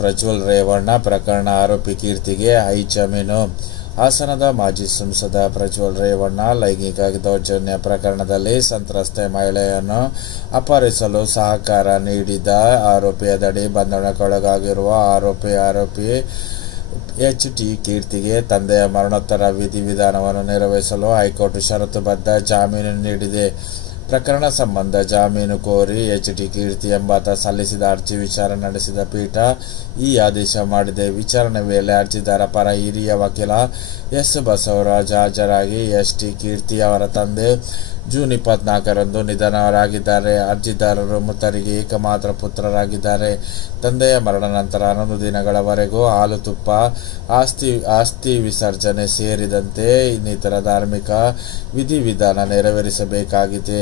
ಪ್ರಜ್ವಲ್ ರೇವಣ್ಣ ಪ್ರಕರಣ ಆರೋಪಿ ಕೀರ್ತಿಗೆ ಜಮೀನು. ಹಾಸನದ ಮಾಜಿ ಸಂಸದ ಪ್ರಜ್ವಲ್ ರೇವಣ್ಣ ಲೈಂಗಿಕ ದೌರ್ಜನ್ಯ ಪ್ರಕರಣದಲ್ಲಿ ಸಂತ್ರಸ್ತೆ ಮಹಿಳೆಯನ್ನು ಅಪಹರಿಸಲು ಸಹಕಾರ ನೀಡಿದ ಆರೋಪಿಯದಡಿ ಬಂಧನಕ್ಕೊಳಗಾಗಿರುವ ಆರೋಪಿ ಎಚ್.ಟಿ. ಕೀರ್ತಿಗೆ ತಂದೆಯ ಮರಣೋತ್ತರ ವಿಧಿವಿಧಾನವನ್ನು ನೆರವೇರಿಸಲು ಹೈಕೋರ್ಟ್ ಷರತ್ತುಬದ್ಧ ಜಾಮೀನು ನೀಡಿದೆ. ಪ್ರಕರಣ ಸಂಬಂಧ ಜಾಮೀನು ಕೋರಿ ಎಚ್.ಟಿ. ಕೀರ್ತಿ ಎಂಬಾತ ಸಲ್ಲಿಸಿದ ಅರ್ಜಿ ವಿಚಾರಣೆ ನಡೆಸಿದ ಪೀಠ ಈ ಆದೇಶ ಮಾಡಿದೆ. ವಿಚಾರಣೆ ವೇಳೆ ಅರ್ಜಿದಾರ ಪರ ಹಿರಿಯ ವಕೀಲ ಎಸ್. ಬಸವರಾಜ್ ಹಾಜರಾಗಿ ಎಚ್.ಟಿ. ಕೀರ್ತಿ ಅವರ ತಂದೆ ಜೂನ್ 24ರಂದು ನಿಧನರಾಗಿದ್ದಾರೆ. ಅರ್ಜಿದಾರರು ಮೃತರಿಗೆ ಏಕಮಾತ್ರ ಪುತ್ರರಾಗಿದ್ದಾರೆ. ತಂದೆಯ ಮರಣ ನಂತರ 11 ದಿನಗಳವರೆಗೂ ಹಾಲು ತುಪ್ಪ, ಆಸ್ತಿ ವಿಸರ್ಜನೆ ಸೇರಿದಂತೆ ಇನ್ನಿತರ ಧಾರ್ಮಿಕ ವಿಧಿವಿಧಾನ ನೆರವೇರಿಸಬೇಕಾಗಿದೆ.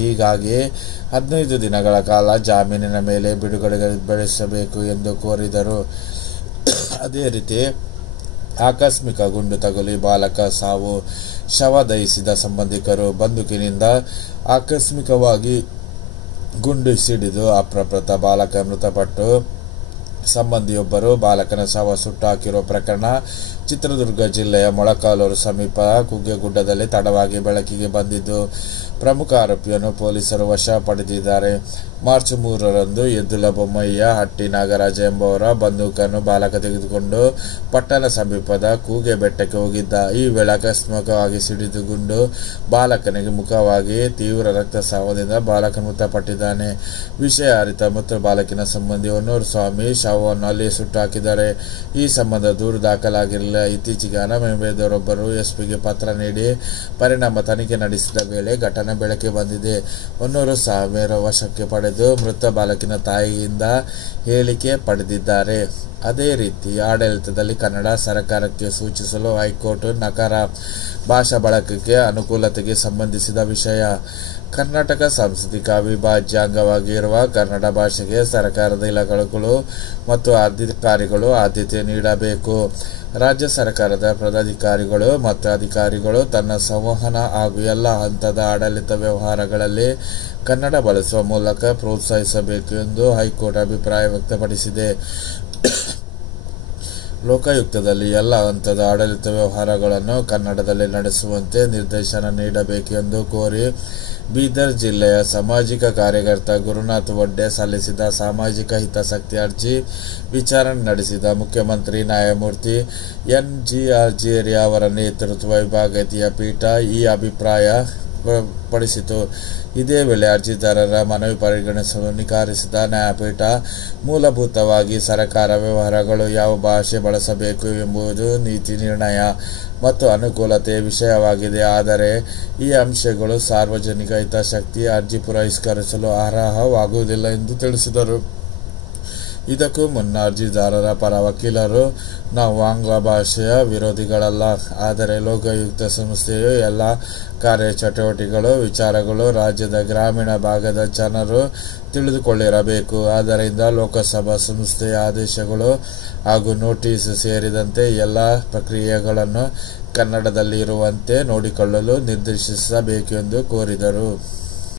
ಹೀಗಾಗಿ 15 ದಿನಗಳ ಕಾಲ ಜಾಮೀನಿನ ಮೇಲೆ ಬಿಡುಗಡೆಗೊಳಿಸಬೇಕು ಎಂದು ಕೋರಿದರು. ಅದೇ ರೀತಿ ಆಕಸ್ಮಿಕ ಗುಂಡು ತಗುಲಿ ಬಾಲಕ ಸಾವು, ಶವ ದಹಿಸಿದ ಸಂಬಂಧಿಕರು. ಬಂದೂಕಿನಿಂದ ಆಕಸ್ಮಿಕವಾಗಿ ಗುಂಡು ಸಿಡಿದು ಅಪ್ರಪ್ರತ ಬಾಲಕ ಮೃತಪಟ್ಟು ಸಂಬಂಧಿಯೊಬ್ಬರು ಬಾಲಕನ ಶವ ಸುಟ್ಟು ಹಾಕಿರುವ ಪ್ರಕರಣ ಚಿತ್ರದುರ್ಗ ಜಿಲ್ಲೆಯ ಮೊಳಕಾಲೂರು ಸಮೀಪ ಕುಗ್ಗೆಗುಡ್ಡದಲ್ಲಿ ತಡವಾಗಿ ಬೆಳಕಿಗೆ ಬಂದಿದ್ದು, ಪ್ರಮುಖ ಆರೋಪಿಯನ್ನು ಪೊಲೀಸರು ವಶ ಪಡೆದಿದ್ದಾರೆ. ಮಾರ್ಚ್ 3ರಂದು ಯದ್ದುಲ ಬೊಮ್ಮಯ್ಯ ಹಟ್ಟಿ ನಾಗರಾಜ ಎಂಬುವರ ಬಂದೂಕನ್ನು ಬಾಲಕ ತೆಗೆದುಕೊಂಡು ಪಟ್ಟಣ ಸಮೀಪದ ಕೂಗೆ ಬೆಟ್ಟಕ್ಕೆ ಹೋಗಿದ್ದ. ಈ ವೇಳೆ ಆಕಸ್ಮಿಕವಾಗಿ ಸಿಡಿದು ಗುಂಡು ಬಾಲಕನಿಗೆ ಮುಖವಾಗಿ ತೀವ್ರ ರಕ್ತಸ್ರಾವದಿಂದ ಬಾಲಕ ಮೃತಪಟ್ಟಿದ್ದಾನೆ. ವಿಷಯ ಅರಿತ ಮೃತ ಬಾಲಕಿನ ಸಂಬಂಧಿ ಹೊನ್ನೂರು ಸ್ವಾಮಿ ಶವವನ್ನು ಅಲ್ಲಿಯೇ ಸುಟ್ಟು ಹಾಕಿದ್ದಾರೆ. ಈ ಸಂಬಂಧ ದೂರು ದಾಖಲಾಗಿರಲಿಲ್ಲ. ಇತ್ತೀಚೆಗೆ ಅನಾಮಧೇಯರೊಬ್ಬರು ಎಸ್ಪಿಗೆ ಪತ್ರ ನೀಡಿ ಪರಿಣಾಮ ತನಿಖೆ ನಡೆಸಿದ ವೇಳೆ ಘಟನೆ ಬೆಳಕಿಗೆ ಬಂದಿದೆ. ಹೊನ್ನೂರು ಸ್ವಾಮಿ ವಶಕ್ಕೆ ಪಡೆದು ಮೃತ ಬಾಲಕಿನ ತಾಯಿಯಿಂದ ಹೇಳಿಕೆ ಪಡೆದಿದ್ದಾರೆ. ಅದೇ ರೀತಿ ಆಡಳಿತದಲ್ಲಿ ಕನ್ನಡ ಸರ್ಕಾರಕ್ಕೆ ಸೂಚಿಸಲು ಹೈಕೋರ್ಟ್ ನಕಾರ. ಭಾಷಾ ಬಳಕೆಗೆ ಅನುಕೂಲತೆಗೆ ಸಂಬಂಧಿಸಿದ ವಿಷಯ. ಕರ್ನಾಟಕ ಸಾಂಸ್ಕೃತಿಕ ಅವಿಭಾಜ್ಯ ಅಂಗವಾಗಿರುವ ಕನ್ನಡ ಭಾಷೆಗೆ ಸರ್ಕಾರದ ಇಲಾಖೆಗಳು ಮತ್ತು ಅಧಿಕಾರಿಗಳು ಆದ್ಯತೆ ನೀಡಬೇಕು. ರಾಜ್ಯ ಸರ್ಕಾರದ ಪದಾಧಿಕಾರಿಗಳು ಮತ್ತು ಅಧಿಕಾರಿಗಳು ತನ್ನ ಸಂವಹನ ಹಾಗೂ ಎಲ್ಲ ಹಂತದ ಆಡಳಿತ ವ್ಯವಹಾರಗಳಲ್ಲಿ ಕನ್ನಡ ಬಳಸುವ ಮೂಲಕ ಪ್ರೋತ್ಸಾಹಿಸಬೇಕು ಎಂದು ಹೈಕೋರ್ಟ್ ಅಭಿಪ್ರಾಯ ವ್ಯಕ್ತಪಡಿಸಿದೆ. ಲೋಕಾಯುಕ್ತದಲ್ಲಿ ಎಲ್ಲ ಹಂತದ ಆಡಳಿತ ವ್ಯವಹಾರಗಳನ್ನು ಕನ್ನಡದಲ್ಲಿ ನಡೆಸುವಂತೆ ನಿರ್ದೇಶನ ನೀಡಬೇಕು ಎಂದು ಕೋರಿ ಬೀದರ್ ಜಿಲ್ಲೆಯ ಸಾಮಾಜಿಕ ಕಾರ್ಯಕರ್ತ ಗುರುನಾಥ್ ವಡ್ಡೆ ಸಲ್ಲಿಸಿದ ಸಾಮಾಜಿಕ ಹಿತಾಸಕ್ತಿ ಅರ್ಜಿ ವಿಚಾರಣೆ ನಡೆಸಿದ ಮುಖ್ಯಮಂತ್ರಿ ನ್ಯಾಯಮೂರ್ತಿ ಎನ್.ಜಿ. ಅರ್ಜೇರಿಯಾ ಅವರ ನೇತೃತ್ವ ವಿಭಾಗೀಯ ಪೀಠ ಈ ಅಭಿಪ್ರಾಯ ಪಡಿಸಿತು. ಇದೇ ವೇಳೆ ಅರ್ಜಿದಾರರ ಮನವಿ ಪರಿಗಣಿಸಲು ನಿರಾಕರಿಸಿದ ನ್ಯಾಯಪೀಠ, ಮೂಲಭೂತವಾಗಿ ಸರ್ಕಾರ ವ್ಯವಹಾರಗಳು ಯಾವ ಭಾಷೆ ಬಳಸಬೇಕು ಎಂಬುದು ನೀತಿ ನಿರ್ಣಯ ಮತ್ತು ಅನುಕೂಲತೆಯ ವಿಷಯವಾಗಿದೆ. ಆದರೆ ಈ ಅಂಶಗಳು ಸಾರ್ವಜನಿಕ ಹಿತಾಸಕ್ತಿ ಅರ್ಜಿ ಪುರಸ್ಕರಿಸಲು ಅರ್ಹವಾಗುವುದಿಲ್ಲ ಎಂದು ತಿಳಿಸಿದರು. ಇದಕ್ಕೂ ಮುನ್ನ ಅರ್ಜಿದಾರರ ಪರ ವಕೀಲರು, ನಾವು ಆಂಗ್ಲ ಭಾಷೆಯ ವಿರೋಧಿಗಳಲ್ಲ, ಆದರೆ ಲೋಕಾಯುಕ್ತ ಸಂಸ್ಥೆಯ ಎಲ್ಲ ಕಾರ್ಯಚಟುವಟಿಕೆಗಳು, ವಿಚಾರಗಳು ರಾಜ್ಯದ ಗ್ರಾಮೀಣ ಭಾಗದ ಜನರು ತಿಳಿದುಕೊಳ್ಳಿರಬೇಕು. ಆದ್ದರಿಂದ ಲೋಕಸಭಾ ಸಂಸ್ಥೆಯ ಆದೇಶಗಳು ಹಾಗೂ ನೋಟಿಸ್ ಸೇರಿದಂತೆ ಎಲ್ಲ ಪ್ರಕ್ರಿಯೆಗಳನ್ನು ಕನ್ನಡದಲ್ಲಿ ಇರುವಂತೆ ನೋಡಿಕೊಳ್ಳಲು ನಿರ್ದೇಶಿಸಬೇಕು ಎಂದು ಕೋರಿದರು.